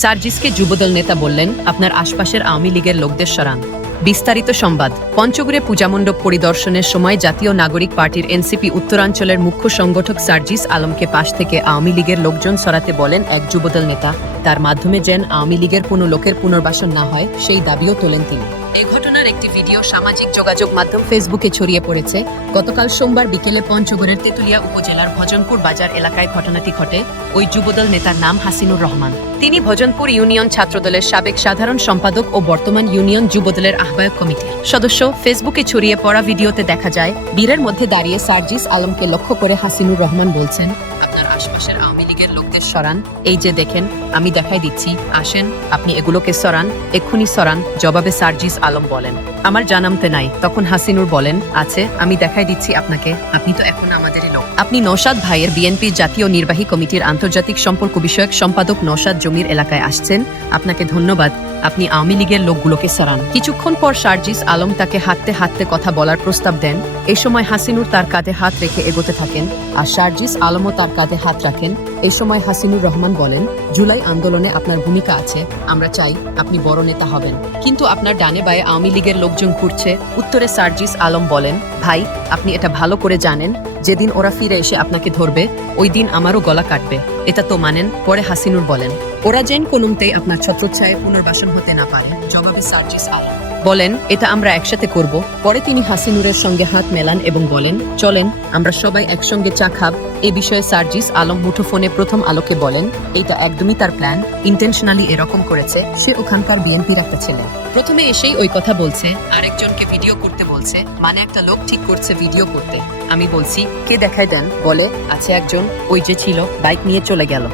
সার্জিসকে যুবদল নেতা বললেন, আপনার আশপাশের আওয়ামী লীগের লোকদের সরান। বিস্তারিত সংবাদ। পঞ্চগড়ে পূজামণ্ডপ পরিদর্শনের সময় জাতীয় নাগরিক পার্টির এনসিপি উত্তরাঞ্চলের মুখ্য সংগঠক সার্জিস আলমকে পাশ থেকে আওয়ামী লীগের লোকজন সরাতে বলেন এক যুবদল নেতা। তার মাধ্যমে যেন আওয়ামী লীগের কোনো লোকের পুনর্বাসন না হয় সেই দাবিও তোলেন তিনি। এই ঘটনার একটি ভিডিও সামাজিক যোগাযোগ মাধ্যম ফেসবুকে ছড়িয়ে পড়েছে। গতকাল সোমবার বিকেলে পঞ্চগড়ের তেতুলিয়া উপজেলার ভজনপুর বাজার এলাকায় ঘটনাটি ঘটে। ওই যুবদল নেতার নাম হাসিনুর রহমান। তিনি ভজনপুর ইউনিয়ন ছাত্রদলের সাবেক সাধারণ সম্পাদক ও বর্তমান ইউনিয়ন যুবদলের আহ্বায়ক কমিটির। সদস্য ফেসবুকে ছড়িয়ে পড়া ভিডিওতে দেখা যায় বীরের মধ্যে দাঁড়িয়ে সার্জিস আলমকে লক্ষ্য করে হাসিনুর রহমান বলছেন আপনার আশপাশের আওয়ামী লীগের লোকদের সরান। এই যে দেখেন আমি দেখাই দিচ্ছি। আসেন, আপনি এগুলোকে সরান, এক্ষুনি সরান, জবাবে সার্জিস আলম বলেন। আমার জানামতে নাই, তখন হাসিনুর বলেন, আছে, আমি দেখাই দিচ্ছি আপনাকে, আপনি তো এখন আমাদেরই লোক। আপনি নৌসাদ ভাইয়ের বিএনপি জাতীয় নির্বাহী কমিটির আন্তর্জাতিক সম্পর্ক বিষয়ক সম্পাদক নৌসাদ জমির এলাকায় আসছেন। আপনাকে ধন্যবাদ আপনি আওয়ামী লীগের লোকগুলোকে সারান। কিছুক্ষণ পর সার্জিস আলম তাকে হাঁটতে হাঁটতে কথা বলার প্রস্তাব দেন। এই সময় হাসিনুর তার কাঁধে হাত রেখে এগোতে থাকেন আর সার্জিস আলমও তার কাঁধে হাত রাখেন। এ সময় হাসিনুর রহমান বলেন, জুলাই আন্দোলনে আপনার ভূমিকা আছে, আমরা চাই আপনি বড় নেতা হবেন। কিন্তু আপনার ডানে বায়ে আওয়ামী লীগের লোকজন ঘুরছে। উত্তরে সার্জিস আলম বলেন, ভাই, আপনি এটা ভালো করে জানেন যেদিন ওরা ফিরে এসে আপনাকে ধরবে, ওই দিন আমারও গলা কাটবে। এটা তো মানেন, পরে হাসিনুর বলেন। ওরা যেন কোনুমতেই আপনার ছত্রোচ্ছায় পুনর্বাসন হতে না পারে। জবাবে সার্জিস আলম। বলেন, এটা আমরা একসাথে করব। পরে তিনি হাসিনুরের সঙ্গে হাত মেলান এবং বলেন, চলেন, আমরা সবাই একসঙ্গে চা খাব। এ বিষয়ে সার্জিস আলম মুঠোফোনে প্রথম আলোকে বলেন এটা একদমই তার প্ল্যান। ইন্টেনশনালি এরকম করেছে। সে ওখানকার বিএনপির একটা ছেলে। প্রথমে এসেই ওই কথা বলছে, আরেকজনকে ভিডিও করতে বলছে মানে একটা লোক ঠিক করছে ভিডিও করতে। আমি বলছি, কে দেখায় দেন? বলে, আছে একজন, ওই যে ছিল, বাইক নিয়ে চলে গেল।